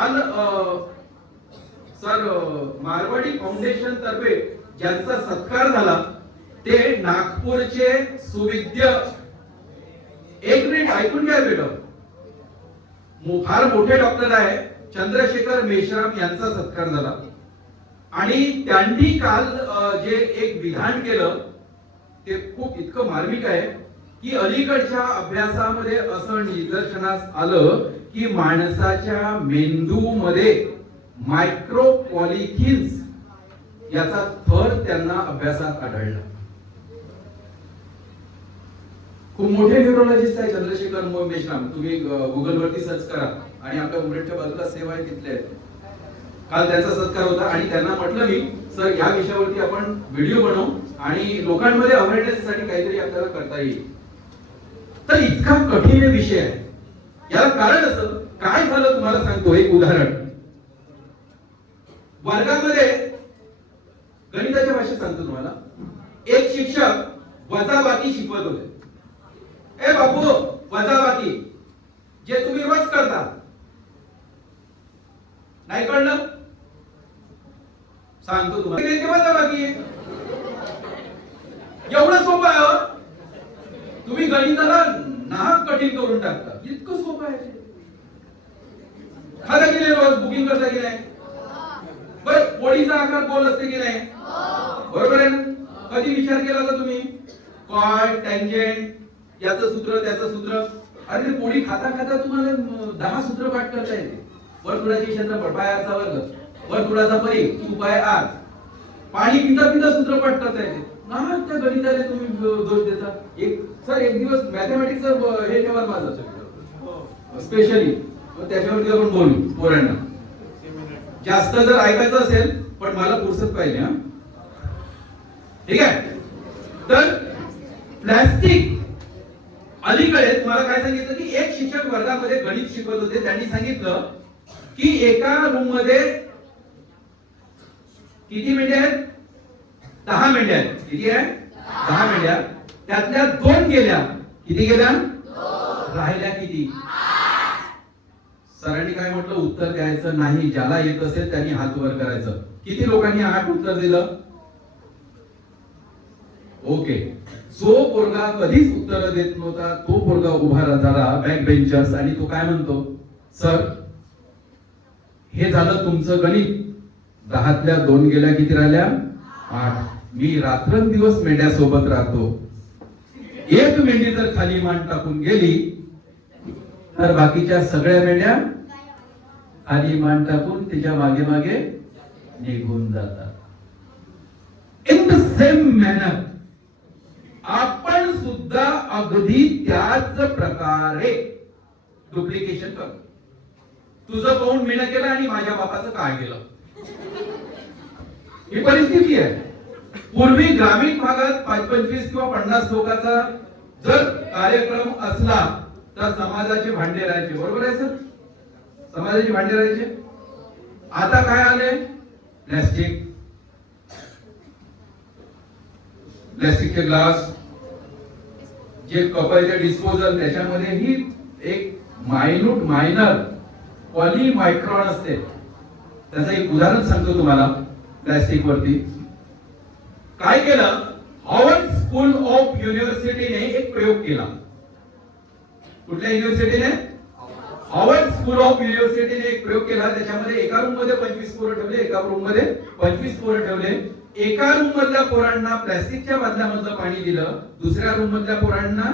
काल sir Marwari foundation तर्फे ज्यांचा सत्कार झाला ते नागपूरचे सुविद्य, एक मिनिट ऐकून घ्या बेटा, फार मोठे डॉक्टर आहे चंद्रशेखर मेश्राम यांचा सत्कार झाला. आणि त्यांनी काल जे एक विधान केलं ते खूप इतकं मार्मिक आहे की अलीकडच्या अभ्यासामध्ये असं निदर्शनास आलं की माणसाच्या मेंदूमध्ये मायक्रोपॉलिथिन्स याचा थर त्यांना अभ्यासात आढळला. खूप मोठे न्यूरोलॉजिस्ट आहे चंद्रशेखर मेश्राम, तुम्ही गुगल वरती सर्च करा आणि आपल्या उमरेडच्या बाजूला सेवा आहे तिथले आहेत. काल त्यांचा सत्कार होता आणि त्यांना म्हटलं मी सर या विषयावरती आपण व्हिडिओ बनवू आणि लोकांमध्ये अवेअरनेस साठी काहीतरी आपल्याला करता येईल. तर इतका कठीण विषय आहे. याला कारण असं काय झालं तुम्हाला सांगतो एक उदाहरण. वर्गामध्ये गणिताच्या भाषेत सांगतो तुम्हाला. एक शिक्षक वजाबाकी शिकवत होते. ए बापू, वजाबाकी जे तुम्ही रोज करता, नाही कळलं सांगतो तुम्हाला. वजाबाकी एवढं सोपं आहे. तुम्ही गणिताला नाहक कठीण करून टाकता. इतकं सोपं आहे. खाता की नाही रोज, बुकिंग करता की नाही, बरं पोळीचा आकार गोल असते की नाही, बरोबर आहे ना. कधी विचार केला का तुम्ही कॉट, टँजेंट, याचं सूत्र त्याचं सूत्र. अरे पोळी खाता खाता तुम्हाला 10 सूत्र पाठ करता येते. वर्तुळाचे क्षेत्रफळ पाय आरचा वर्ग, वर्तुळाचा परिघ 2 पाय आर. पाणी पिता पिता सूत्र पाठ करता येते. ना त्या गणिताला तुम्ही दोष देता. एक सर एक दिवस मॅथमॅटिक्सचं हे ठेवा माझं स्पेशली, त्याच्यावरती आपण बोलू पोरांना. जास्त जर ऐकायचं असेल पण मला फुरसत पाहिजे. हा ठीक आहे. तर प्लास्टिक अलीकडे तुम्हाला काय सांगितलं की एक शिक्षक वर्गामध्ये गणित शिकवत होते. त्यांनी सांगितलं की एका रूम मध्ये किती मेंढ्या आहेत? 10 मेंढ्या आहेत. किती आहे? 10 मेंढ्या. त्यातल्या 2 गेल्या. किती गेल्या? 2. राहिल्या किती? सरांनी काय म्हटलं, उत्तर द्यायचं नाही. ज्याला येत असेल त्यांनी हात वर करायचं. किती लोकांनी 8 उत्तर दिलं? ओके. जो पोरगा कधीच उत्तर देत नव्हता तो पोरगा उभा झाला, बॅक बेंचर्स, आणि तो काय म्हणतो, सर हे झालं तुमचं गणित. 10तल्या 2 गेल्या, किती राहिल्या? 8. मी रात्रंदिवस मेंढ्या सोबत राहतो. एक मेंढी जर खाली मान टाकून गेली तर बाकीच्या सगळ्या मेंढ्या खाली मान टाकून तिच्या मागे मागे निघून जातात. इन द सेम मॅनर आपण सुद्धा अगदी त्याच प्रकारे डुप्लिकेशन करतो. तुझं पाहून मीनं केलं आणि माझ्या बापाचं काय केलं, ही परिस्थिती आहे. पूर्वी ग्रामीण भागात 25 किंवा 50 लोकांचा जर कार्यक्रम असला तर समाजाचे भांडे राहायचे. बरोबर आहे सर? समाजाचे भांडे राहायचे. आता काय आले? प्लास्टिक, प्लास्टिकचे ग्लास, जे कपचे डिस्पोजल, त्याच्यामध्ये ही एक मायनर पॉलीमायक्रॉन असते. त्याचं एक उदाहरण सांगतो तुम्हाला. प्लास्टिक वरती काय केलं, हार्वर्ड स्कूल ऑफ युनिव्हर्सिटीने एक प्रयोग केला. कुठल्या युनिव्हर्सिटीने? हार्वर्ड स्कूल ऑफ युनिव्हर्सिटीने एक प्रयोग केला. त्याच्यामध्ये एका रूम मध्ये 25 पोरं ठेवले, एका रूम मध्ये 25 पोरं ठेवले. एका रूम मधल्या पोरांना प्लास्टिकच्या बादल्यामधलं पाणी दिलं, दुसऱ्या रूम मधल्या पोरांना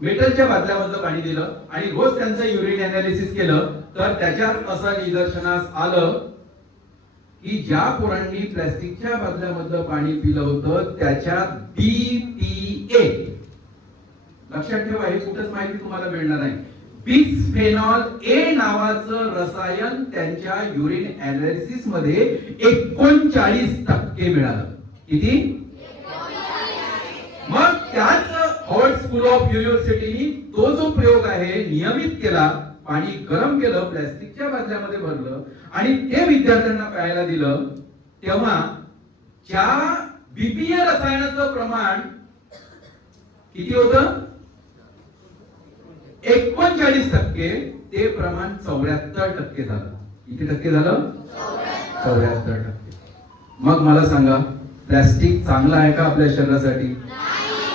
मेटलच्या बादल्यामधलं पाणी दिलं आणि रोज त्यांचं युरिन अनालिसिस केलं. तर त्याच्यात असं निदर्शनास आलं की ज्या पोरांनी प्लास्टिकच्या बादल्यामधलं पाणी पिलं होतं त्याच्यात BPA, लक्षात ठेवा हे कुठेच माहिती तुम्हाला मिळणार नाही, बिस्फेनॉल ए नावाचं रसायन त्यांच्या युरिन अनालिसिस मध्ये 39% मिळालं. किती? मग त्याच हार्वर्ड स्कूल ऑफ युनिव्हर्सिटीने तो जो प्रयोग आहे नियमित केला. पाणी गरम केलं, प्लास्टिकच्या बादल्यामध्ये भरलं आणि ते विद्यार्थ्यांना प्यायला दिलं. तेव्हा ज्या BPA रसायनाचं प्रमाण किती होतं? 39%. ते प्रमाण 74% झालं. किती टक्के झालं? 74%. मग मला सांगा, प्लॅस्टिक चांगलं आहे का आपल्या शरीरासाठी?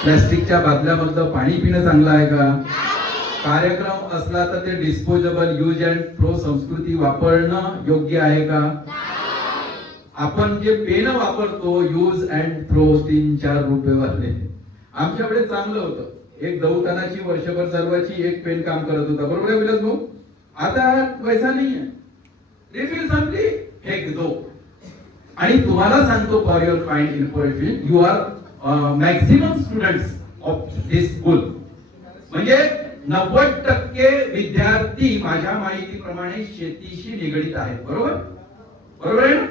प्लॅस्टिकच्या बादल्यामधलं पाणी पिणं चांगलं आहे का? कार्यक्रम असला तर ते डिस्पोजेबल यूज अँड थ्रो संस्कृती वापरणं योग्य आहे का? आपण जे पेन वापरतो यूज अँड थ्रो 3-4 रुपये वाले, आमच्याकडे चांगलं होतं. एक दौतानाची वर्षभर चालवायची एक पेन काम करत होता, बरोबर आहे विलास भाऊ? आता पैसा नाहीये, रिफिल संपली, फेक दो. आणि तुम्हाला सांगतो for your kind information, you are maximum students of this school, म्हणजे 90% विद्यार्थी माझ्या माहितीप्रमाणे शेतीशी निगडित आहेत, बरोबर? बरोबर आहे ना?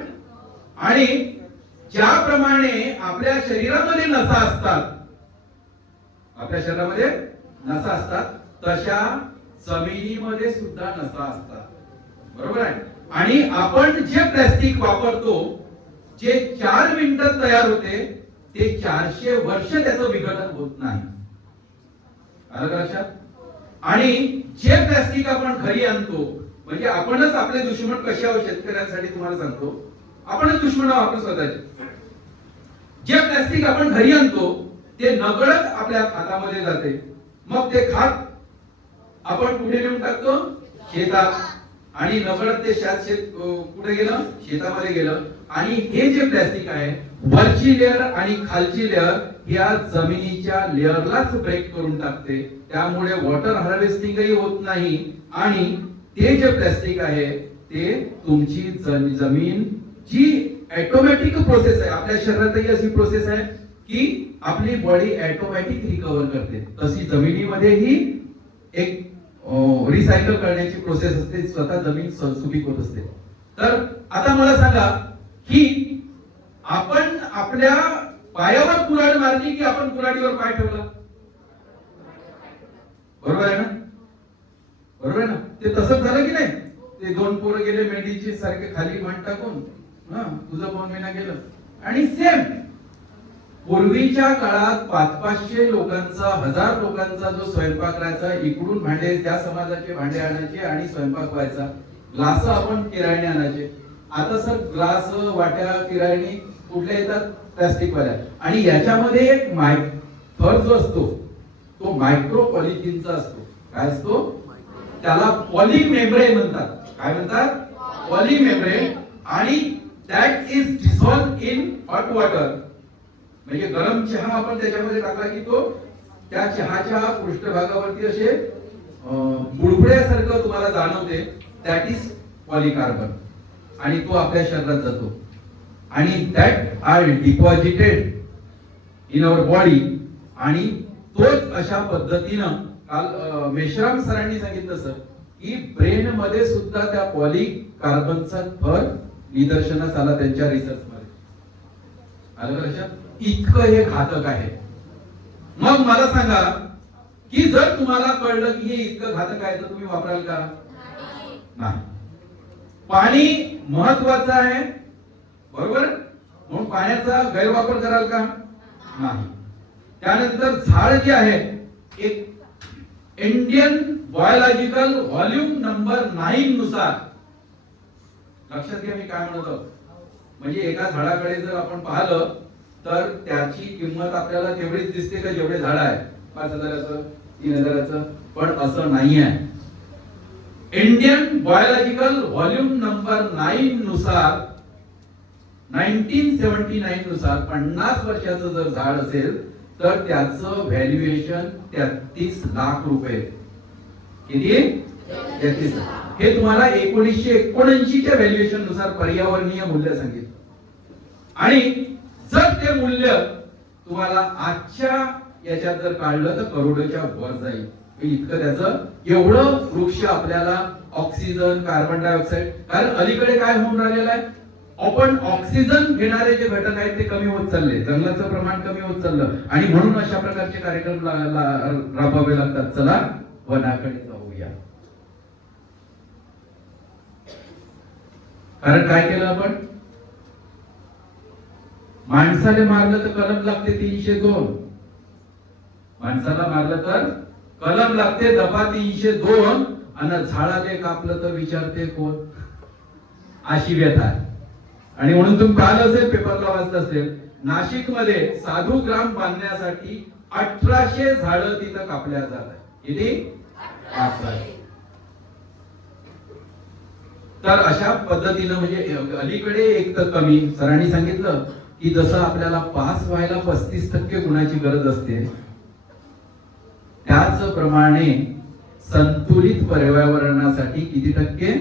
आणि ज्याप्रमाणे आपल्या शरीरामध्ये नसा असतात, आपल्या शरीरामध्ये नसा असतात, तशा जमिनीमध्ये सुद्धा नसा असतात, बरोबर आहे? आणि आपण जे प्लास्टिक वापरतो, जे 4 मिनिटात तयार होते, ते 400 वर्ष त्याचं विघटन होत नाही. आलं का लक्षात? आणि जे प्लास्टिक आपण घरी आणतो, म्हणजे आपणच आपले दुश्मन कसे आहोत शेतकऱ्यांसाठी तुम्हाला सांगतो, आपणच दुश्मन आहोत आपण स्वतःचे. जे प्लास्टिक आपण घरी आणतो ते नकळत आपल्या खातामध्ये जाते, मग ते खात आपण कुठे नेऊन टाकतो? शेतात. आणि नकळत ते शेत कुठे गेलं? शेतामध्ये गेलं. आणि हे जे प्लास्टिक आहे, वरची लेअर आणि खालची लेअर या जमिनीच्या लेअरलाच ब्रेक करून टाकते, त्यामुळे वॉटर हार्वेस्टिंगही होत नाही. आणि ते जे प्लास्टिक आहे ते तुमची जमीन, जी ऑटोमॅटिक प्रोसेस आहे, आपल्या शरीरातही अशी प्रोसेस आहे की आपली बॉडी ऑटोमॅटिक रिकव्हर करते, तशी जमिनीमध्येही एक रिसायकल करण्याची प्रोसेस असते, स्वतः जमीन सुपीक होत असते. तर आता मला सांगा की आपण आपल्या पायावर कुऱ्हाड मारली की आपण कुऱ्हाडीवर पाय ठेवला? बरोबर आहे ना? बरोबर आहे ना? ते तसंच झालं की नाही? ते 2 पोरं गेले मेंढीची सारखे खाली मान टाकून, तुझं 2 महिना गेलं. आणि सेम पूर्वीच्या काळात 500-500 लोकांचा, 1000 लोकांचा जो स्वयंपाक करायचा, इकडून भांडे त्या समाजाचे भांडे आणायचे आणि स्वयंपाक व्हायचा. ग्लास आपण किरायने आणायचे. आता सर ग्लास, वाट्या किरायने कुठल्या येतात? प्लास्टिक वाल्या. आणि याच्यामध्ये एक थर जो असतो तो मायक्रो पॉलिथिनचा असतो. काय असतो? त्याला पॉलिमेम्ब्रेन म्हणतात. काय म्हणतात? पॉलिमेम्ब्रेन. आणि that is dissolved in hot water. म्हणजे गरम चहा आपण त्याच्यामध्ये टाकला की तो त्या चहाच्या पृष्ठभागावरती असे बुडबुड्यासारखं तुम्हाला जाणवते, दॅट इज पॉलिकार्बन. आणि तो आपल्या शरीरात जातो आणि that are deposited in our body. आणि तोच अशा पद्धतीनं काल मेश्राम सरांनी सांगितलं सर की ब्रेन मध्ये सुद्धा त्या पॉलिकार्बनचा थर निदर्शनास आला त्यांच्या रिसर्च मध्ये. आलं लक्षात? इतकं हे घातक आहे. मग मला सांगा की जर तुम्हाला कळलं की हे इतकं घातक आहे तर तुम्ही वापराल का? नाही. पाणी महत्वाचं आहे, बरोबर? म्हणून पाण्याचा गैरवापर कराल का? नाही. त्यानंतर झाड जे आहे, एक इंडियन बायोलॉजिकल व्हॉल्यूम नंबर 9 नुसार, लक्षात घ्या मी काय म्हणतो, म्हणजे एका झाडाकडे जर आपण पाहिलं तर त्याची किंमत आपल्याला तेवढीच दिसते का जेवढे झाड आहे, 5,000चं 3,000चं, पण असं नाही आहे. इंडियन बायोलॉजिकल व्हॉल्यूम नंबर 9 नुसार 1979 नुसार 50 वर्षाचं जर झाड असेल तर त्याचं व्हॅल्युएशन 33 लाख रुपये. किती? 33 लाख. हे तुम्हाला 1979 च्या व्हॅल्युएशन नुसार पर्यावरणीय मूल्य सांगितलं. आणि जर ते मूल्य तुम्हाला आजच्या याच्यात जर काढलं तर करोडोच्या वर जाईल. इतकं त्याचं, एवढं वृक्ष आपल्याला ऑक्सिजन, कार्बन डायऑक्साईड, कारण अलीकडे काय होऊन राहिलेलं आहे, आपण ऑक्सिजन घेणारे जे घटक आहेत ते कमी होत चालले, जंगलाचं प्रमाण कमी होत चाललं. आणि म्हणून अशा प्रकारचे कार्यक्रम राबवावे लागतात. चला वनाकडे जाऊया. कारण काय केलं आपण? माणसाला मारलं तर कलम लागते 302. माणसाला मारलं तर कलम लागते दफा 302. आणि झाडाले कापलं तर विचारते कोण? अशी व्यथा आहे. आणि म्हणून तुम्ही पाहिलं असेल, पेपरला वाचलं असेल, नाशिकमध्ये साधू ग्राम बांधण्यासाठी 1800 झाडं तिथं कापल्या जात आहे. किती? 1800. तर अशा पद्धतीनं म्हणजे अलीकडे एक तर कमी सरांनी सांगितलं की जसं आपल्याला पास व्हायला 35% गुणाची गरज असते, त्याचप्रमाणे संतुलित पर्यावरणासाठी किती टक्के?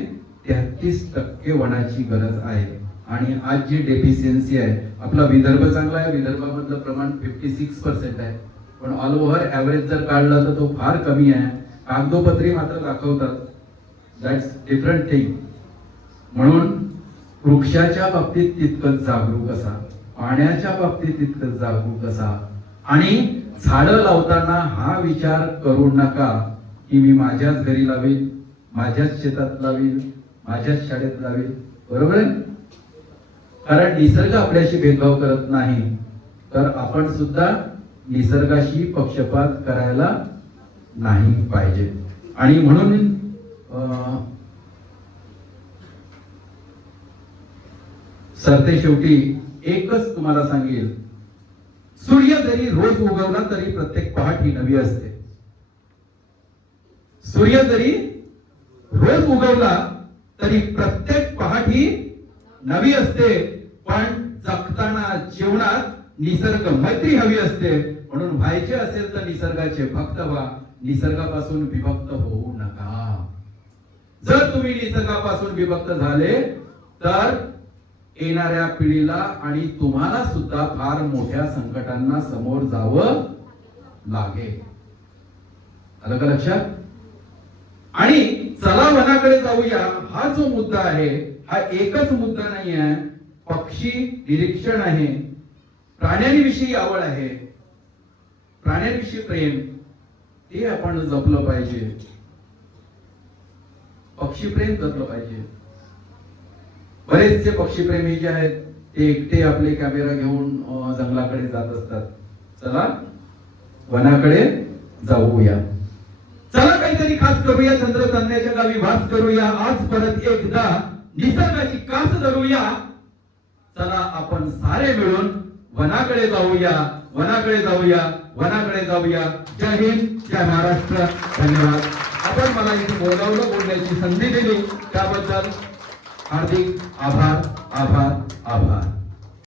33% वनाची गरज आहे. आणि आज जी डेफिशियन्सी आहे, आपला विदर्भ चांगला आहे, विदर्भामधलं प्रमाण 56% आहे, पण ऑल ओव्हर ऍव्हरेज जर काढलं तर तो फार कमी आहे. कागदोपत्री मात्र दाखवतात, दॅट्स डिफरंट थिंग. म्हणून वृक्षाच्या बाबतीत तितकंच जागरूक असा, पाण्याच्या बाबतीत तितकंच जागरूक असा, आणि झाडं लावताना हा विचार करू नका की मी माझ्याच घरी लावीन, माझ्याच शेतात लावीन, माझ्याच शाळेत लावीन. बरोबर आहे? कारण निसर्ग आपल्याशी भेदभाव करत नाही, तर आपण सुद्धा निसर्गाशी पक्षपात करायला नाही पाहिजे. आणि म्हणून सरते शेवटी एकच तुम्हाला सांगेल, सूर्य जरी रोज उगवला तरी प्रत्येक पहाट ही नवी असते. सूर्य जरी रोज उगवला तरी प्रत्येक पहाट ही नवी असते. पण जगताना जीवनात निसर्ग मैत्री हवी असते. म्हणून व्हायचे असेल तर निसर्गाचे भक्त व्हा, निसर्गापासून विभक्त होऊ नका. जर तुम्ही निसर्गापासून विभक्त झाले तर येणाऱ्या पिढीला आणि तुम्हाला सुद्धा फार मोठ्या संकटांना समोर जावं लागेल. आलं का लक्षात? आणि चला वनाकडे जाऊया हा जो मुद्दा आहे, हा एकच मुद्दा नाही आहे. पक्षी निरीक्षण आहे, प्राण्यांविषयी आवड आहे, प्राण्यांविषयी प्रेम, ते आपण जपलं पाहिजे. पक्षी प्रेम जपलं पाहिजे. बरेचसे पक्षीप्रेमी जे आहेत ते एकटे आपले कॅमेरा घेऊन जंगलाकडे जात असतात. चला वनाकडे जाऊया, चला काहीतरी खास करूया, चंद्रकन्याच्या गावी वास करूया, आज परत एकदा निसर्गाची कास धरूया. चला आपण सारे मिळून वनाकडे जाऊया, वनाकडे जाऊया, वनाकडे जाऊया. जय हिंद, जय महाराष्ट्र. धन्यवाद. आपण मला इथे बोलावलं, बोलण्याची संधी दिली त्याबद्दल हार्दिक आभार, आभार, आभार.